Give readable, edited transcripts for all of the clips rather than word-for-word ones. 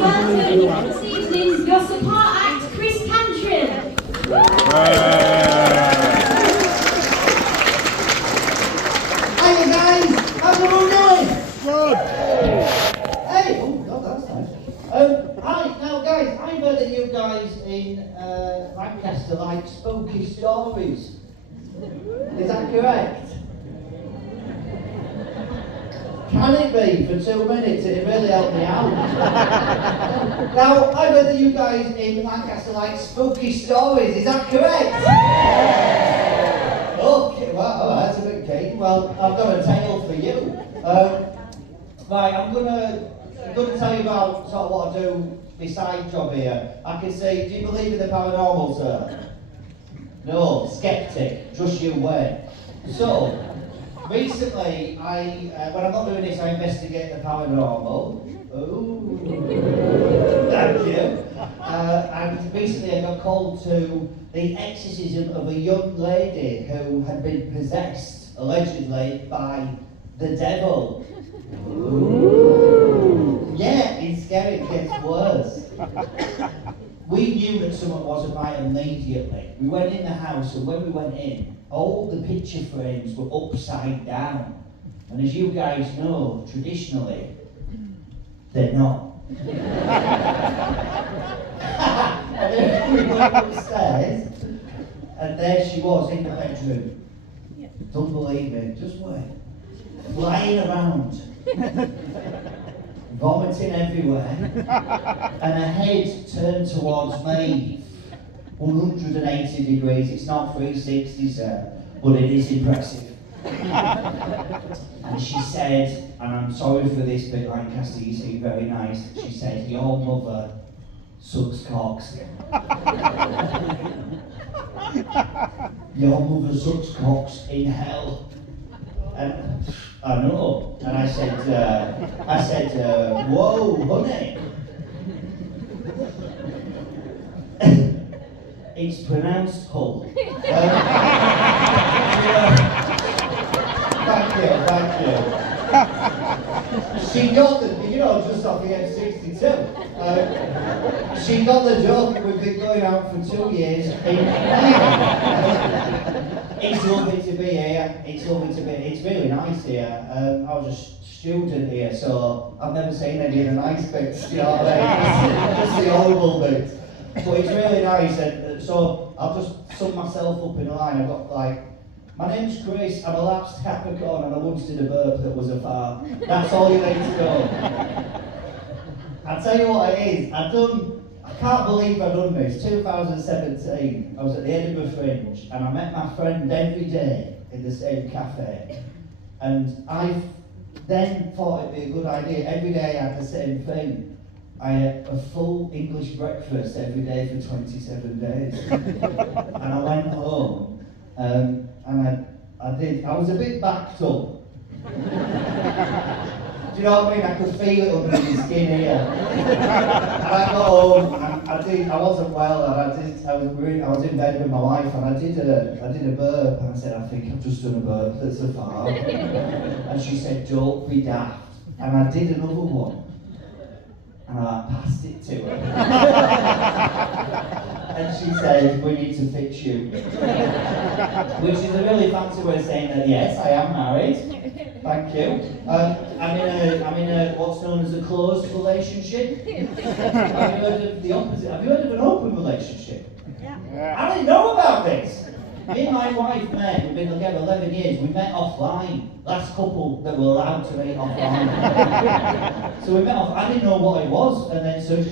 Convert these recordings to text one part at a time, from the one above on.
welcome this evening your support act, Chris Cantrell. Hiya guys, how's everyone doing? Good. Hey, oh god, that's nice. Hi, now guys, I heard that you guys in Lancaster like spooky stories. Is that correct? Can it be for 2 minutes? It really helped me out. Now, I heard that you guys in Lancaster like spooky stories. Is that correct? Okay, well, alright, that's a bit cake. Well, I've got a tale for you. Right, I'm gonna tell you about sort of what I do beside job here. I can say, do you believe in the paranormal, sir? No, skeptic. Trust you wait. So, recently, when I'm not doing this, I investigate the paranormal. Ooh, thank you. And recently I got called to the exorcism of a young lady who had been possessed, allegedly, by the devil. Ooh. Yeah, it's scary, it gets worse. We knew that something wasn't right immediately. We went in the house, and when we went in, all the picture frames were upside down. And as you guys know, traditionally, they're not. And then we went upstairs, and there she was in the bedroom. Don't believe me, just wait. Flying around, vomiting everywhere, and her head turned towards me 180 degrees. It's not 360, sir, but it is impressive. And she said, and I'm sorry for this, but Lancaster, you seem very nice. She said, your mother sucks cocks. Your mother sucks cocks in hell. And I know. And I said, whoa, honey. It's pronounced hull. Thank you. She got the, just off the M62. She got the joke. We've been going out for 2 years. It's lovely to be here. It's really nice here. I was a student here, so I've never seen any of the nice bits. You know what I mean? Just the horrible bits. But it's really nice, and so I'll just sum myself up in a line. I've got my name's Chris, I'm a lapsed Capricorn, and I once did a burp that was a fart. That's all you need to know. I'll tell you what it is. I can't believe I've done this. 2017, I was at the Edinburgh Fringe, and I met my friend every day in the same cafe. And I then thought it'd be a good idea. Every day I had the same thing. I ate a full English breakfast every day for 27 days. And I went home, and I was a bit backed up. Do you know what I mean? I could feel it under my skin here. And I got home, and I wasn't well, and I was in bed with my wife, and I did a burp, and I said, I think I've just done a burp that's a fart. And she said, don't be daft. And I did another one. And I passed it to her. And she said, we need to fix you. Which is a really fancy way of saying that, yes, I am married. Thank you. I'm in a what's known as a closed relationship. Have you heard of the opposite? Have you heard of an open relationship? Yeah. I didn't know about this. Me and my wife met, we've been together 11 years, we met offline. Last couple that were allowed to meet offline. So we met off, I didn't know what it was, and then so it's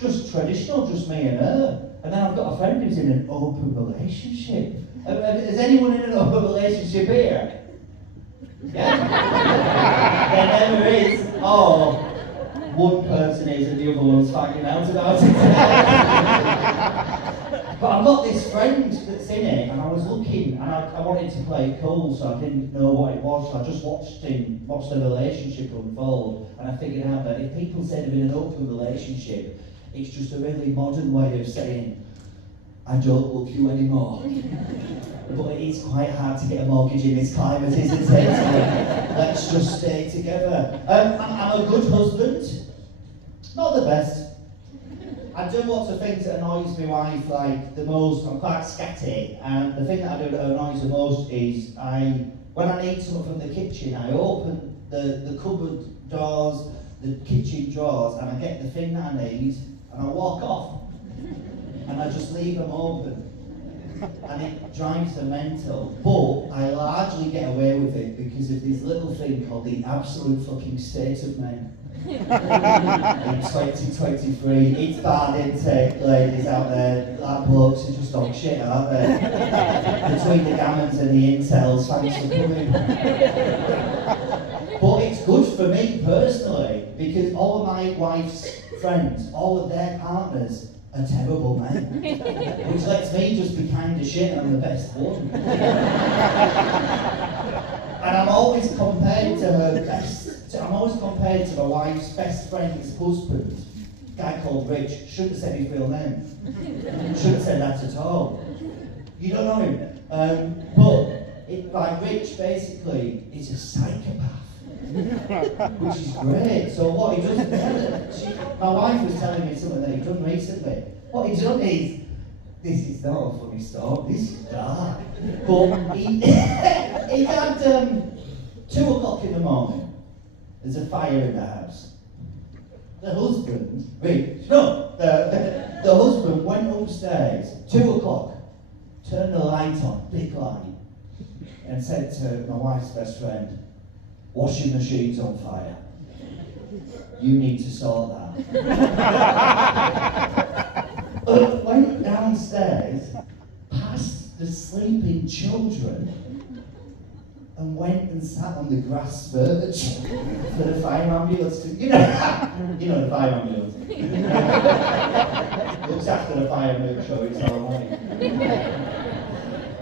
just traditional, just me and her. And then I've got a friend who's in an open relationship. Is anyone in an open relationship here? Yeah? There never is. Oh, one person is and the other one's finding out about it. But I've got this friend that's in it, and I was looking, and I wanted to play it cool, so I didn't know what it was, so I just watched the relationship unfold, and I figured out that if people say they're in an open relationship, it's just a really modern way of saying, I don't love you anymore. But it is quite hard to get a mortgage in this climate, isn't it? So let's just stay together. I'm a good husband. Not the best. I do lots of things that annoys my wife like the most. I'm quite scatty, and the thing that I do that annoys the most is when I need something from the kitchen, I open the cupboard doors, the kitchen drawers, and I get the thing that I need, and I walk off, and I just leave them open. And it drives them mental, but I largely get away with it because of this little thing called the absolute fucking state of men. In 2023, it's bad, isn't it, ladies out there? Like blokes are just dog shit, aren't they? Between the gammons and the incels, thanks for coming. But it's good for me personally because all of my wife's friends, all of their partners, are terrible men, which lets me just be kind of shit and I'm the best one. And I'm always compared to my wife's best friend's husband, a guy called Rich. Shouldn't have said his real name. Shouldn't have said that at all. You don't know him. But Rich basically is a psychopath. Which is great. So what he does, my wife was telling me something that he'd done recently. What he'd done is, this is not a funny story, this is dark. But he had 2 o'clock in the morning. There's a fire in the house. The husband went upstairs, 2 o'clock, turned the light on, big light, and said to my wife's best friend, "Washing machine's on fire. You need to sort that." Went downstairs, past the sleeping children, and went and sat on the grass verge for the fire ambulance to, you know the fire ambulance. Looks after the fire, make sure it's all right.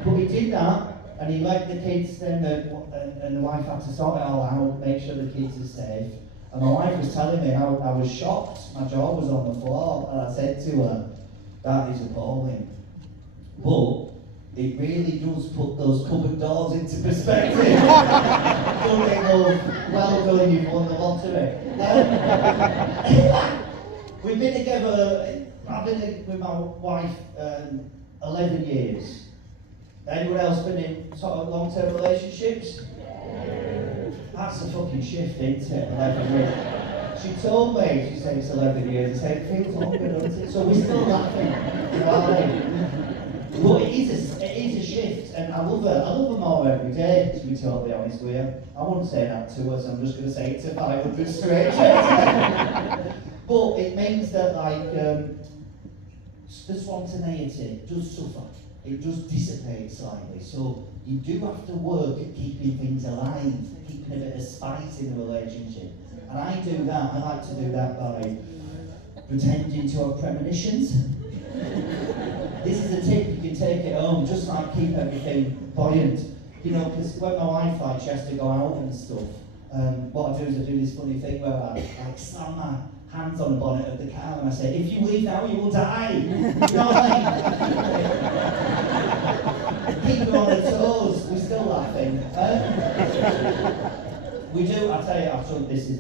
But he did that. And he let the kids and the wife had to sort it all out, make sure the kids are safe. And my wife was telling me how I was shocked, my jaw was on the floor, and I said to her, that is appalling. But it really does put those cupboard doors into perspective. Don't they go, well done, you've won the lottery. We've been together, I've been with my wife 11 years. Anyone else been in sort of long-term relationships? That's a fucking shift, isn't it? 11 years. She told me, she said it's 11 years. I said, it feels longer, doesn't it? So we're still laughing. You know what I mean? But it is a shift, and I love her more every day, to be totally honest with you. I wouldn't say that to her, so I'm just going to say it to 500 strangers. But it means that, the spontaneity does suffer. It just dissipates slightly. So you do have to work at keeping things alive, keeping a bit of spice in a relationship. And I do that. I like to do that by pretending to have premonitions. This is a tip, you can take it home, just like keep everything buoyant. You know, because when my wife, she has to go out and stuff, what I do is I do this funny thing where I slam my hands on the bonnet of the car and I say, if you leave now, you will die. You know what I mean? Keep them on their toes, we're still laughing. We do, I tell you, this is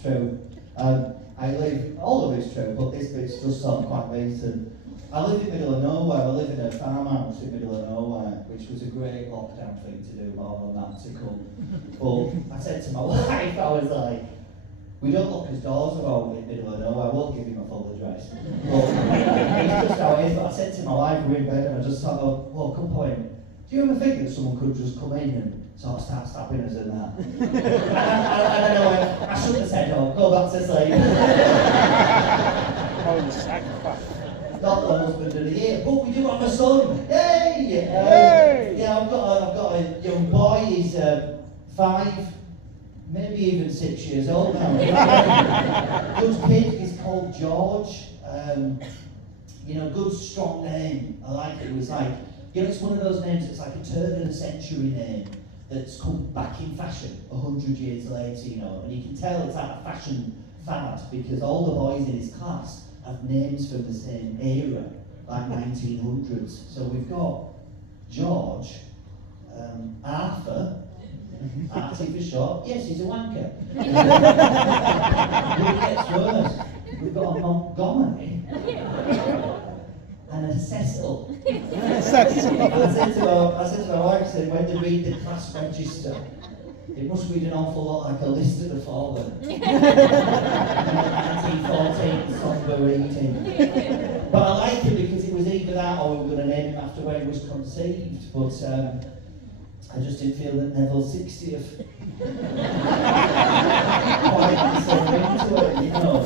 true. I live, all of it's true, but this bit's just sort of quite recent. I live in the middle of nowhere, I live in a farmhouse in the middle of nowhere, which was a great lockdown thing to do, more on that to come. But I said to my wife, I was like, we don't lock his doors about in the middle of nowhere, I won't give you my full address. But it's just how it is, but I said to my wife, we're in bed, and I just thought, well, come point, do you ever think that someone could just come in and sort of start stabbing us and that? I don't know, I shouldn't have said, go back to sleep. Holy sacrifice. Not the husband of the year, but we do have a son. Yay! Yay! Yeah, I've got a young boy. He's 5, maybe even 6 years old now. Good kid. He's called George. Good strong name. I like it. It was like, it's one of those names that's like a turn of the century name that's come back in fashion 100 years later. And you can tell it's like a fashion fad because all the boys in his class have names from the same era, like 1900s. So we've got George, Arthur, Artie for short. Yes, he's a wanker. When he gets said so. I said to my wife, I said, when they read the class register, it must read an awful lot like a list of the fallen. 1914 somber reading. But I like it because it was either that or we were going to name him after where he was conceived. But I just didn't feel that Neville's 60th quite so into it, you know.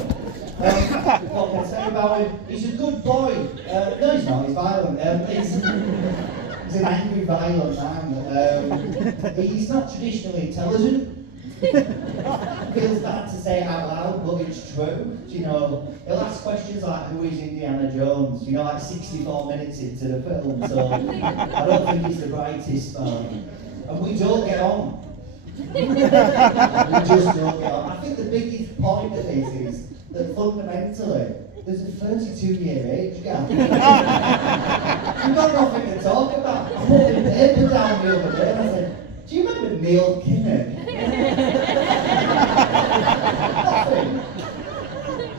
What can I say about him? He's a good boy. No, he's not. He's violent. He's an angry, violent man. He's not traditionally intelligent. Feels bad to say it out loud, but it's true. You know, he'll ask questions like, "Who is Indiana Jones?" You know, like 64 minutes into the film. So I don't think he's the brightest man. And we don't get on. We just don't get on. I think the biggest point of this is that fundamentally, there's a 32-year age gap. We've got nothing to talk about. I put the paper down the other day and I said, "Do you remember Neil Kinnock?" Nothing.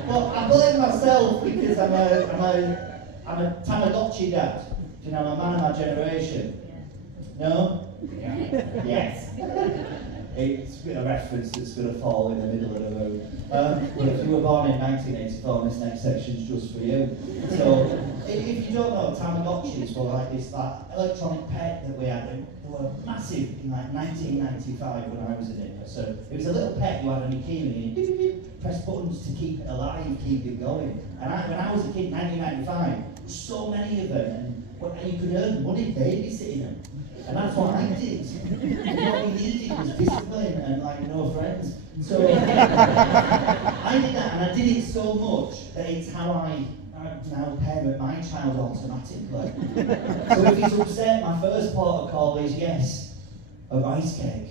Well, I blame myself because I'm a Tamagotchi dad. You know, I'm a man of my generation. No? Yes. It's a reference that's going to fall in the middle of the road. But if you were born in 1984, this next section's just for you. So, if you don't know, Tamagotchis were like this electronic pet that we had. They were massive in like 1995 when I was in it. So it was a little pet you had on your key and you beep, beep, beep, press buttons to keep it alive, keep it going. And when I was a kid, 1995, there were so many of them, and you could earn money babysitting them. And that's what I did. And what we needed was discipline and like no friends. So I did that, and I did it so much that it's how I now parent my child automatically. So if he's upset, my first port of call is yes, a rice cake.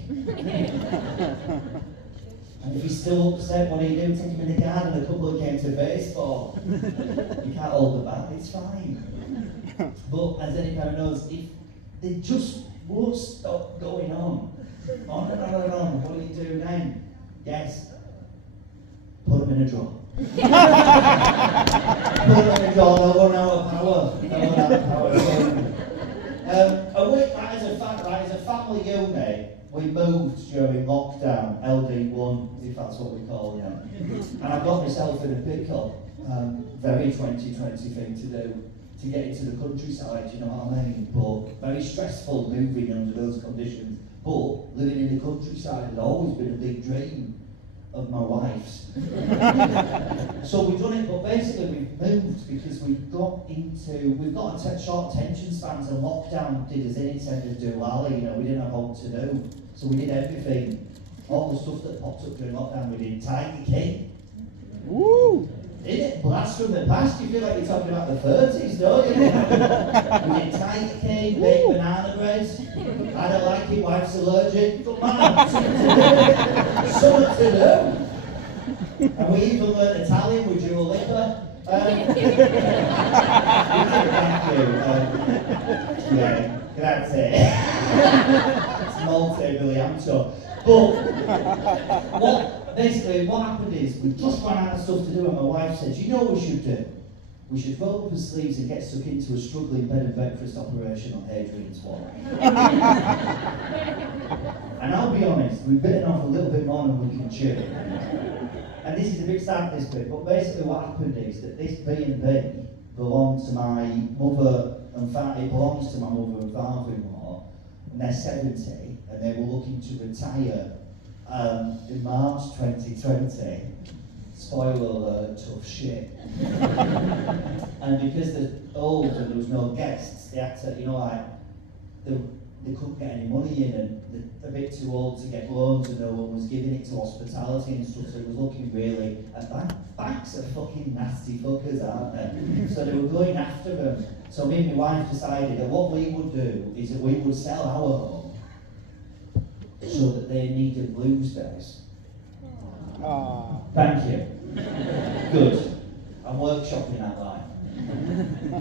And if he's still upset, what do? Take him in the garden, a couple of games of baseball. You can't hold the bat, it's fine. But as anybody knows, if they just won't stop going on and on and on. What do you do then? Yes, put them in a drum. Put them in a drum, they'll run out of power. As a family unit, we moved during lockdown, LD1, if that's what we call it. And I got myself in a pickle, very 2020 thing to do. To get into the countryside, you know what I mean? But very stressful moving under those conditions. But living in the countryside had always been a big dream of my wife's. So we've done it, but basically we've moved because we've got short attention spans, and lockdown did us in. It said to do lally, you know, we didn't have what to do. So we did everything. All the stuff that popped up during lockdown, we did Tiger King. Woo! Isn't it? Blast from the past, you feel like you're talking about the 30s, don't you? We did Tiger King, baked banana bread. I don't like it, wife's allergic. But man, something to do. And we even learned Italian with Dua Lipa. We did, thank you. Yeah, grazie. It's multi-bilianto. But what happened is we just ran out of stuff to do, and my wife said, "You know what we should do? We should roll up our sleeves and get stuck into a struggling bed and breakfast operation on Hadrian's Wall." And I'll be honest, we've bitten off a little bit more than we can chew. And this is a bit sad, this bit, but basically what happened is that this B&B belonged to my mother and father. It belongs to my mother and father-in-law, and they're 70, and they were looking to retire in March 2020. Spoiler alert, tough shit. And because they're old and there was no guests, they had to, you know, like, they couldn't get any money in, and they're a bit too old to get loans, and no one was giving it to hospitality and stuff, so it was looking really, and banks are fucking nasty fuckers, aren't they? So they were going after them. So me and my wife decided that what we would do is that we would sell our home so that they needed Bloomsdays. Thank you. Good. I'm workshopping that line.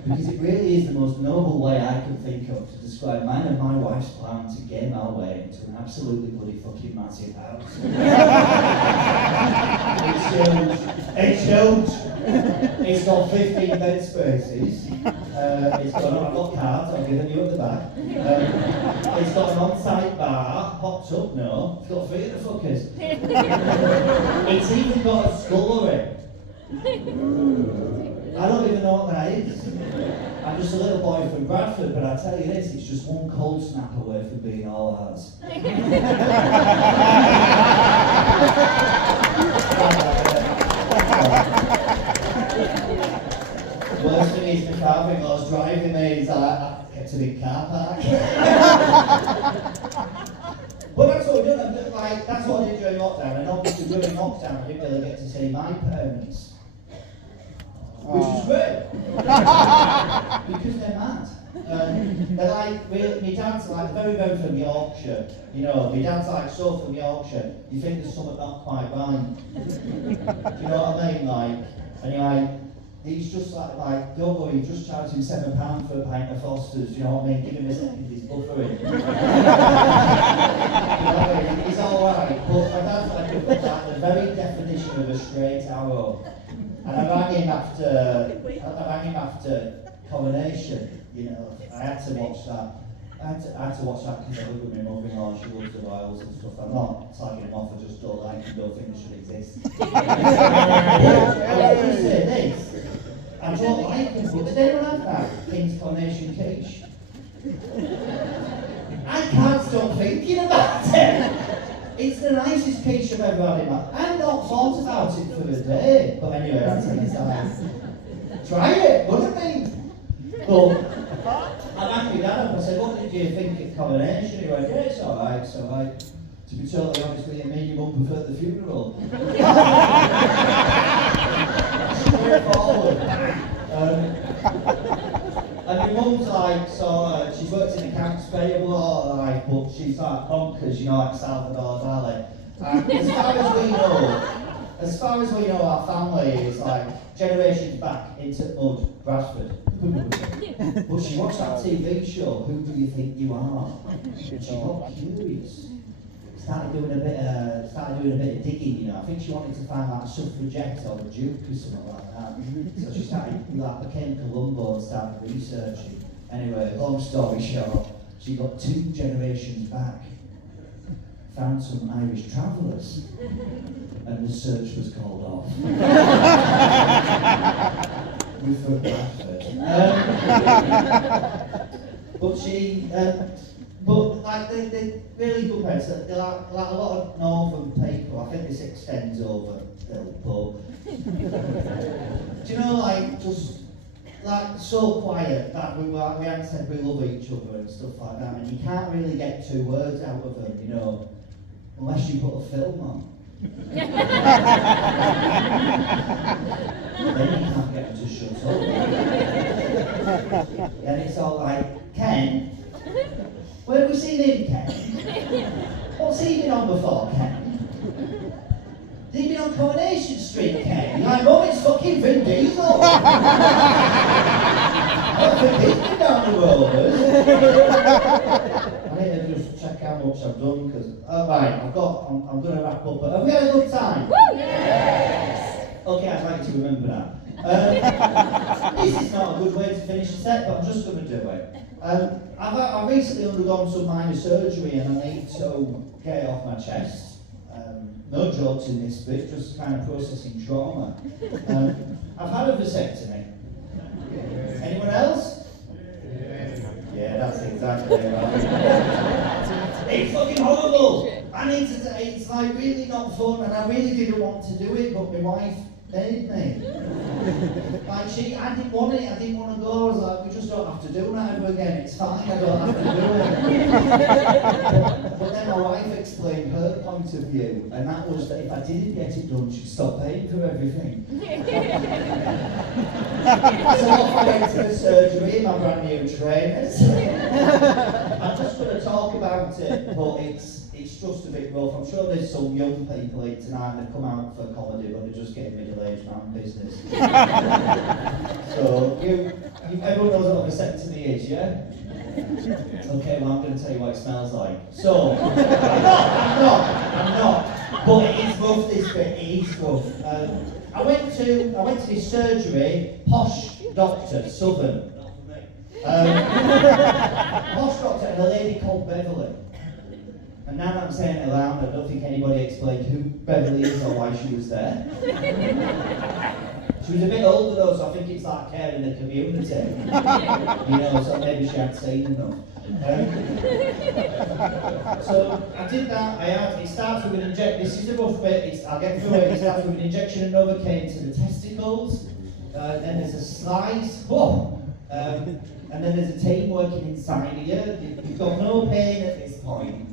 Because it really is the most noble way I can think of to describe mine and my wife's plan to game our way into an absolutely bloody fucking massive house. It's huge. It's got 15 bed spaces. It's got, I've got cards, I've given you at the back. It's got an on-site bar, hot tub, no. It's got 3 of the fuckers. It's even got a scullery. I don't even know what that is. I'm just a little boy from Bradford, but I tell you this, it's just one cold snap away from being all ours. Worst thing is my father-in-law's driving me, he's like, I get to the car park. But that's what we done, like, that's what I did during lockdown, and obviously during lockdown I didn't really get to see my parents. Which is great. Because they're mad. They're like, my dad's like very, very from Yorkshire. You know, my dad's like so from Yorkshire, you think there's something not quite right. Do you know what I mean? Like, and you're like, he's just like, don't worry, just charge him £7 for a pint of Foster's, you know what I mean? Give him a second, he's buffering. You know what I mean? He's alright, but my dad's like the very definition of a straight arrow. And I rang him after Coronation, you know. I had to watch that. I had to watch that because I live with my mother-in-law, she loves the royals and stuff. I'm not slagging him off, I just don't like them, don't think they should exist. But I was going to say this, I don't like them, but they don't have that King's Coronation quiche. I can't stop thinking about it. It's the nicest quiche I've ever had in my life. I've not thought about it for a day. But anyway, that's an aside. Try it, wouldn't it? But I rang my dad up, I said, what did you think of Coronation? He went, yeah, it's alright, it's alright. To be totally honest with you, me and your mum preferred the funeral. Straightforward. And my mum's like, she's worked in accounts payable all her life, but she's like bonkers, you know, like Salvador Dali. And as far as we know, our family is like generations back into Bradford. But she watched that TV show, Who Do You Think You Are? She got curious. Started doing a bit of digging, you know. I think she wanted to find like a suffragette or a duke or something like that. So she became Columbo and started researching. Anyway, long story short, she got 2 generations back, found some Irish travellers, and the search was called off. We're from Bradford. But like they really good parents. They're like a lot of northern people. I think this extends over Bill, but do you know, like just like so quiet that we hadn't said we love each other and stuff like that, and you can't really get 2 words out of them, you know, unless you put a film on. Then you can't get them to shut up. And it's all like, Ken. Where have we seen him, Ken? What's he been on before, Ken? Has he been on Coronation Street, Ken? You're like, Mum, it's fucking Vin Diesel! I don't think he's been down the road, I need to just check how much I've done, because, oh right, I'm going to wrap up, but have we had a good time? Yes! Okay, I'd like to remember that. This is not a good way to finish the set, but I'm just going to do it. I've recently undergone some minor surgery and I need to get it off my chest. No jokes in this bit, just kind of processing trauma. I've had a vasectomy. Anyone else? Yeah, that's exactly right. It's fucking horrible! It's like really not fun, and I really didn't want to do it, but my wife made me. Like I didn't want it, I didn't want to go. I was like, we just don't have to do that ever again, it's fine, I don't have to do it. But then my wife explained her point of view, and that was that if I didn't get it done, she'd stop paying for everything. So off I went to the surgery in my brand new trainers. I'm just going to talk about it, but it's it's just a bit rough. I'm sure there's some young people here tonight that come out for comedy but they're just getting middle-aged man business. So, everyone knows what a vasectomy is, yeah? Okay, well I'm going to tell you what it smells like. So, I'm not. But it is rough, this bit, it is rough. I went to this surgery, posh doctor, Southern. Posh doctor and a lady called Beverly. And now that I'm saying it aloud, I don't think anybody explained who Beverly is or why she was there. She was a bit older though, so I think it's like care in the community. You know, so maybe she had seen enough. So I did that, it starts with an injection, this is the rough bit, I'll get through it. It starts with an injection of Novocaine to the testicles, then there's a slice, and then there's a team working inside of you. You've got no pain at this point,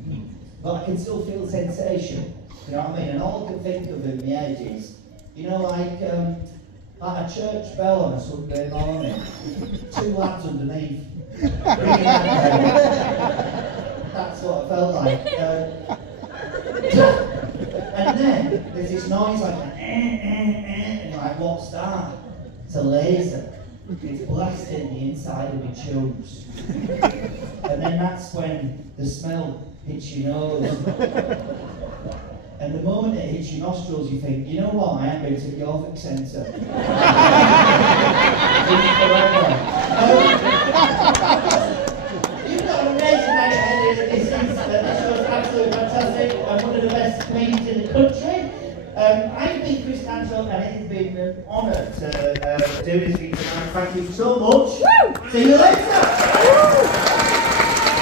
but I can still feel sensation, you know what I mean? And all I can think of in my head is, you know, like a church bell on a Sunday morning, 2 lads underneath. That's what it felt like. And then there's this noise like and you're like, what's that? It's a laser. It's blasting the inside of my tubes. And then that's when the smell hits your nose. And the moment it hits your nostrils, you think, you know what, I am going to the Orphic Centre. You've got an amazing night ahead of this show's absolutely fantastic and one of the best comedians in the country. I've been Chris Cantrell and it has been an honour to do this thing tonight. Thank you so much. See you later.